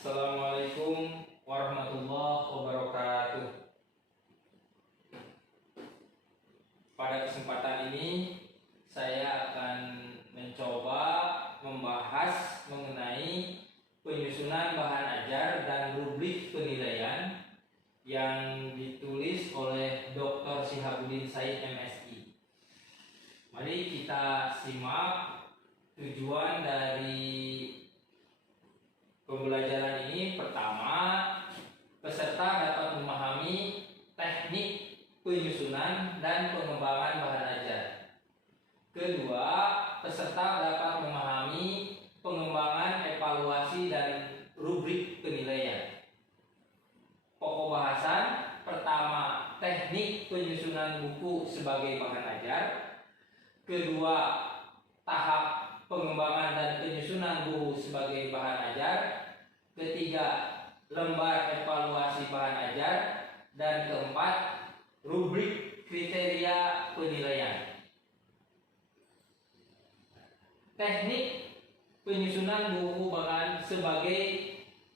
Assalamualaikum warahmatullahi wabarakatuh. Pada kesempatan ini saya akan mencoba membahas mengenai penyusunan bahan ajar dan rubrik penilaian yang ditulis oleh Dr. Syihabuddin Said MSI. Mari kita simak tujuan dari pembelajaran ini. Pertama, peserta dapat memahami teknik penyusunan dan pengembangan bahan ajar. Kedua, peserta dapat memahami pengembangan evaluasi dan rubrik penilaian. Pokok bahasan pertama, teknik penyusunan buku sebagai bahan ajar. Kedua, tahap pengembangan dan penyusunan buku sebagai bahan ajar. Ketiga, lembar evaluasi bahan ajar. Dan keempat, rubrik kriteria penilaian. Teknik penyusunan buku bahan sebagai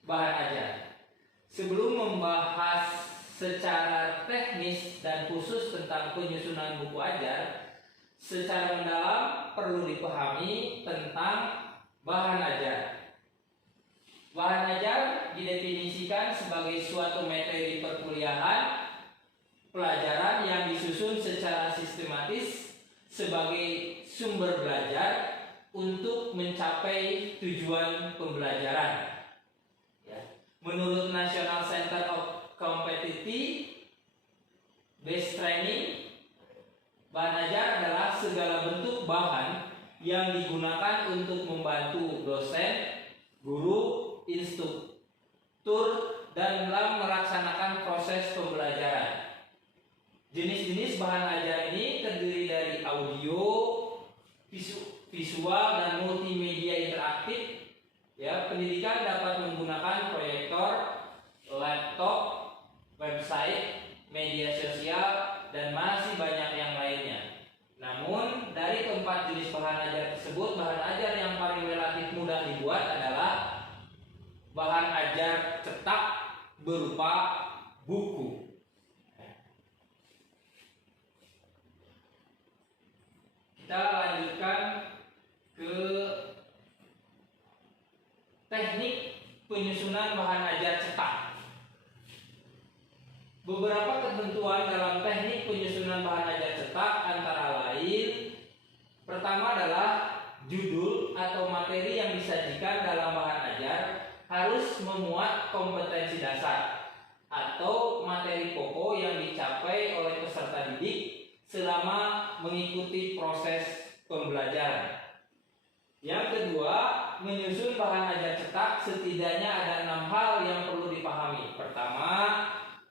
bahan ajar. Sebelum membahas secara teknis dan khusus tentang penyusunan buku ajar, secara mendalam perlu dipahami tentang bahan ajar. Bahan ajar didefinisikan sebagai suatu materi perkuliahan, pelajaran yang disusun secara sistematis sebagai sumber belajar untuk mencapai tujuan pembelajaran. Menurut National Center of Competitive Based Training, bahan ajar adalah segala bentuk bahan yang digunakan untuk membantu dosen, guru, instruktur dan dalam melaksanakan proses pembelajaran. Jenis-jenis bahan ajar ini terdiri dari audio, visual dan multimedia interaktif. Pendidikan dapat menggunakan proyektor, laptop, website, media sosial, dan masih banyak yang lainnya. Namun, dari keempat jenis bahan ajar tersebut, bahan ajar yang paling relatif mudah dibuat adalah bahan ajar cetak berupa buku. Kita lanjutkan ke teknik penyusunan bahan ajar cetak. Beberapa ketentuan dalam teknik penyusunan bahan ajar cetak antara lain, pertama adalah judul atau materi yang disajikan dalam bahan ajar harus memuat kompetensi dasar atau materi pokok yang dicapai oleh peserta didik selama mengikuti proses pembelajaran. Yang kedua, menyusun bahan ajar cetak setidaknya ada 6 hal yang perlu dipahami. Pertama,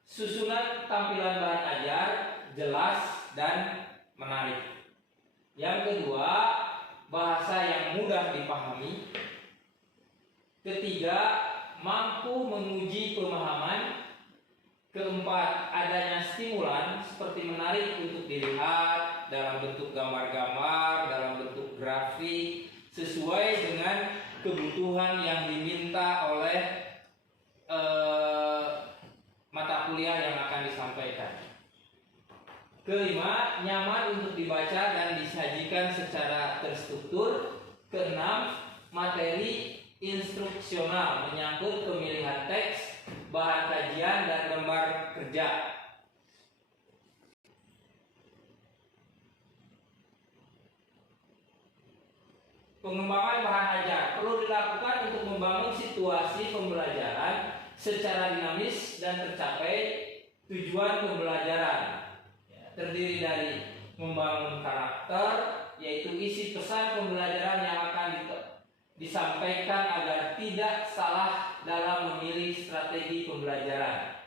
susunan tampilan bahan ajar jelas dan menarik. Yang kedua, bahasa yang mudah dipahami. Ketiga, mampu menguji pemahaman. Keempat, adanya stimulan seperti menarik untuk dilihat dalam bentuk gambar-gambar, dalam bentuk grafik, sesuai dengan kebutuhan yang diminta oleh mata kuliah yang akan disampaikan. Kelima, nyaman untuk dibaca dan disajikan secara terstruktur. Keenam, materi instruksional menyangkut pemilihan teks, bahan kajian, dan lembar kerja. Pengembangan bahan ajar perlu dilakukan untuk membangun situasi pembelajaran secara dinamis dan tercapai tujuan pembelajaran. Terdiri dari membangun karakter, yaitu isi pesan pembelajaran yang akan disampaikan agar tidak salah dalam memilih strategi pembelajaran.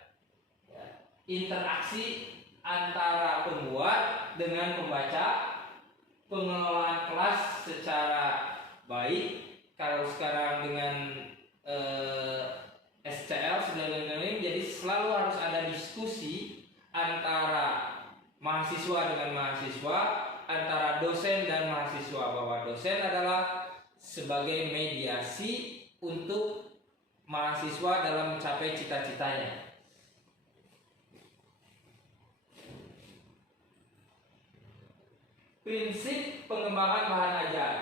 Interaksi antara pembuat dengan pembaca, pengelolaan kelas secara baik. Kalau sekarang dengan SCL sudah learning, jadi selalu harus ada diskusi antara mahasiswa dengan mahasiswa, antara dosen dan mahasiswa, bahwa dosen adalah sebagai mediasi untuk mahasiswa dalam mencapai cita-citanya. Prinsip pengembangan bahan ajar.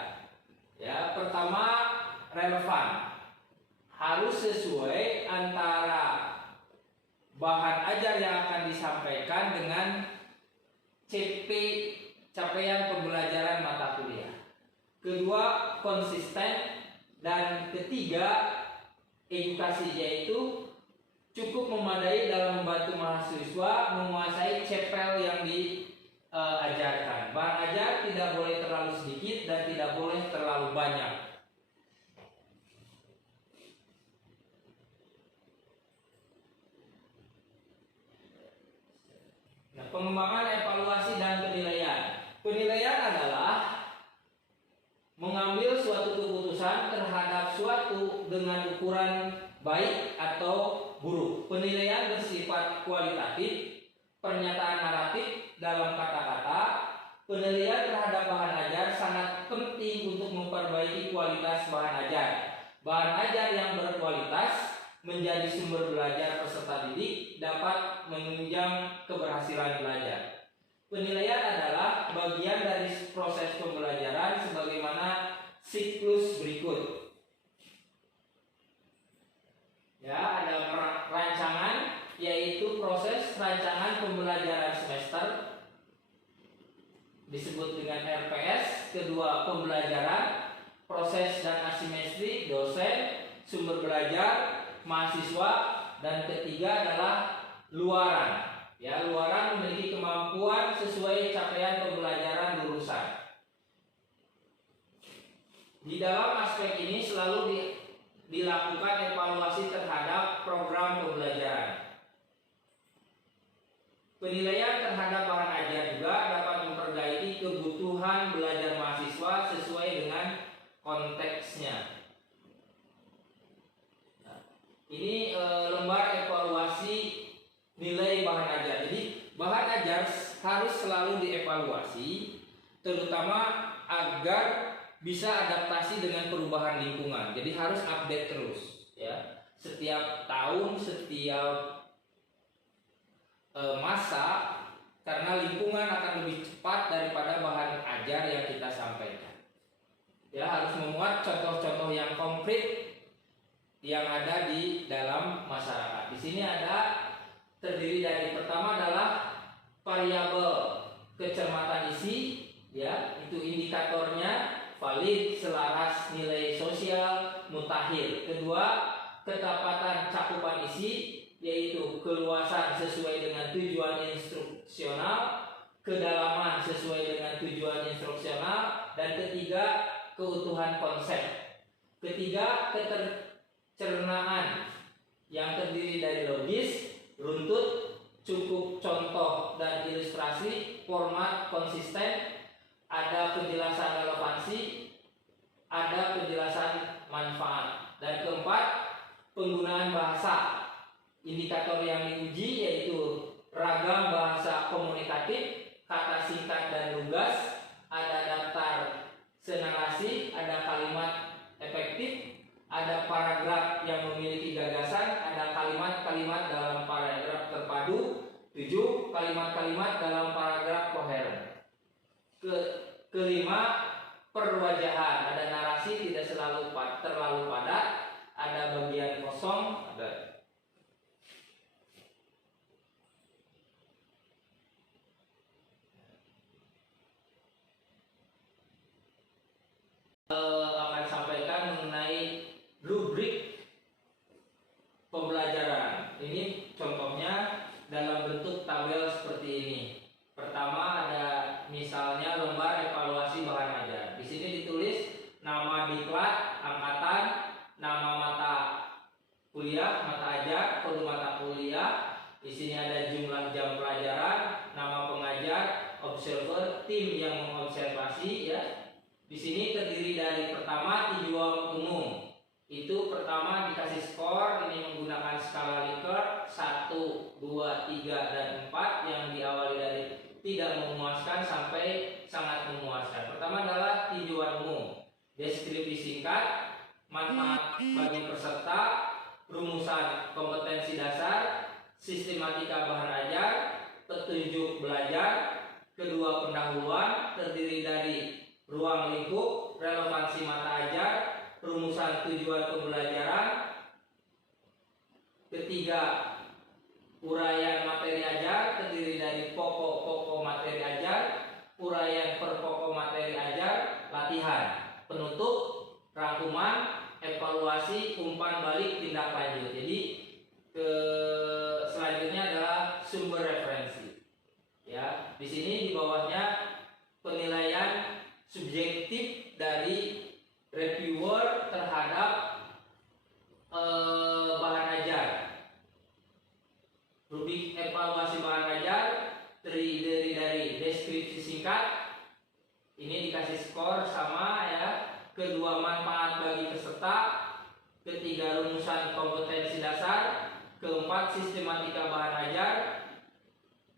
Ya, pertama relevan. Harus sesuai antara bahan ajar yang akan disampaikan dengan CP, capaian pembelajaran mata kuliah. Kedua, konsisten. Dan ketiga, edukasi, yaitu cukup memadai dalam membantu mahasiswa menguasai CPL yang diajarkan. Bahan ajar tidak boleh terlalu sedikit dan tidak boleh terlalu banyak. Nah, pengembangan, evaluasi, dan penilaian. Penilaian adalah mengambil suatu keputusan terhadap suatu dengan ukuran baik atau buruk. Penilaian bersifat kualitatif, pernyataan naratif dalam kata-kata. Penilaian terhadap bahan ajar sangat penting untuk memperbaiki kualitas bahan ajar. Bahan ajar yang berkualitas menjadi sumber belajar peserta didik, dapat menunjang keberhasilan belajar. Penilaian adalah bagian dari proses pembelajaran sebagaimana siklus berikut. Ya, ada rancangan, yaitu proses rancangan pembelajaran semester, disebut dengan RPS. Kedua, pembelajaran, proses dan asimetri, dosen, sumber belajar, mahasiswa. Dan ketiga adalah luaran. Ya, luaran memiliki kemampuan sesuai capaian pembelajaran jurusan. Di dalam aspek ini selalu dilakukan evaluasi terhadap program pembelajaran. Penilaian terhadap bahan ajar juga dapat memperbaiki kebutuhan belajar mahasiswa sesuai dengan konteksnya. Nah, ini lembar evaluasi nilai bahan ajar. Jadi bahan ajar harus selalu dievaluasi, terutama agar bisa adaptasi dengan perubahan lingkungan. Jadi harus update terus, ya. Setiap tahun, setiap masa, karena lingkungan akan lebih cepat daripada bahan ajar yang kita sampaikan. Ya, harus memuat contoh-contoh yang konkret yang ada di dalam masyarakat. Di sini terdiri dari, pertama adalah variabel kecermatan isi, ya, itu indikatornya valid, selaras, nilai sosial, mutakhir. Kedua, ketepatan cakupan isi, yaitu keluasan sesuai dengan tujuan instruksional, kedalaman sesuai dengan tujuan instruksional, dan ketiga, keutuhan konsep. Ketiga, ketercernaan yang terdiri dari logis, runtut, cukup contoh dan ilustrasi, format konsisten, ada penjelasan relevansi, ada penjelasan manfaat. Dan keempat, penggunaan bahasa. Indikator yang diuji yaitu ragam bahasa komunikatif, kata singkat dan lugas, ada daftar senarasi, ada kalimat efektif, ada paragraf yang memiliki gagasan, ada kalimat-kalimat dalam paragraf terpadu, 7 kalimat-kalimat dalam paragraf koheren. Kelima, perwajahan, ada narasi tidak selalu terlalu padat, ada bagian kosong, ada akan sampaikan mengenai rubrik pembelajaran. Ini contohnya dalam bentuk tabel seperti ini. Pertama ada misalnya lembar evaluasi bahan ajar. Di sini ditulis nama diklat, angkatan, nama mata kuliah, mata ajar, kode mata kuliah. Di sini ada jumlah jam pelajaran, nama pengajar, observer, tim yang mengobservasi, ya. Di sini terdiri dari pertama tujuan umum. Itu pertama dikasih skor, ini menggunakan skala Likert 1, 2, 3, dan 4 yang diawali dari tidak memuaskan sampai sangat memuaskan. Pertama adalah tujuan umum, deskripsi singkat, manfaat bagi peserta, sistematika bahan ajar, petunjuk belajar, kedua pendahuluan terdiri dari ruang lingkup, relevansi mata ajar, rumusan tujuan pembelajaran, ketiga uraian materi ajar terdiri dari pokok-pokok materi ajar, uraian per pokok materi ajar, latihan, penutup, rangkuman, evaluasi, umpan balik, tindak lanjut. Jadi selanjutnya adalah sumber referensi. Ya, di sini di bawahnya penilaian subjektif dari reviewer terhadap bahan ajar. Rubrik evaluasi bahan ajar terdiri dari deskripsi singkat. Ini dikasih skor sama ya. Kedua, manfaat bagi peserta. Ketiga, rumusan kompetensi dasar. Keempat, sistematika bahan ajar.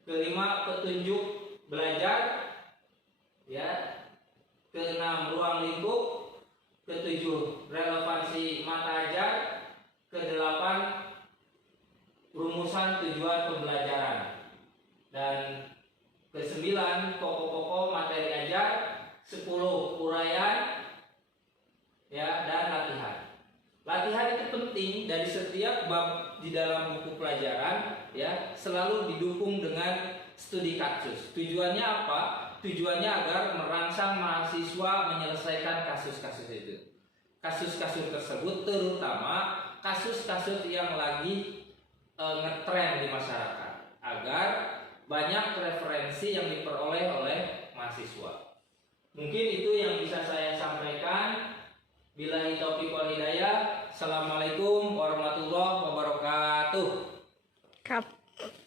Kelima, petunjuk belajar. Ya. Keenam, ruang lingkup. Ketujuh, relevansi mata ajar. Kedelapan, rumusan tujuan pembelajaran. Dan kesembilan, pokok-pokok materi ajar. 10, uraian ya, dan latihan. Latihan itu penting dari setiap bab di dalam buku pelajaran ya, selalu didukung dengan studi kasus. Tujuannya apa? Tujuannya agar merangsang mahasiswa menyelesaikan kasus-kasus itu. Kasus-kasus tersebut terutama kasus-kasus yang lagi ngetren di masyarakat, agar banyak referensi yang diperoleh oleh mahasiswa. Mungkin itu yang bisa saya sampaikan. Billahi taufiq wal hidayah. Assalamualaikum warahmatullahi wabarakatuh. Kap.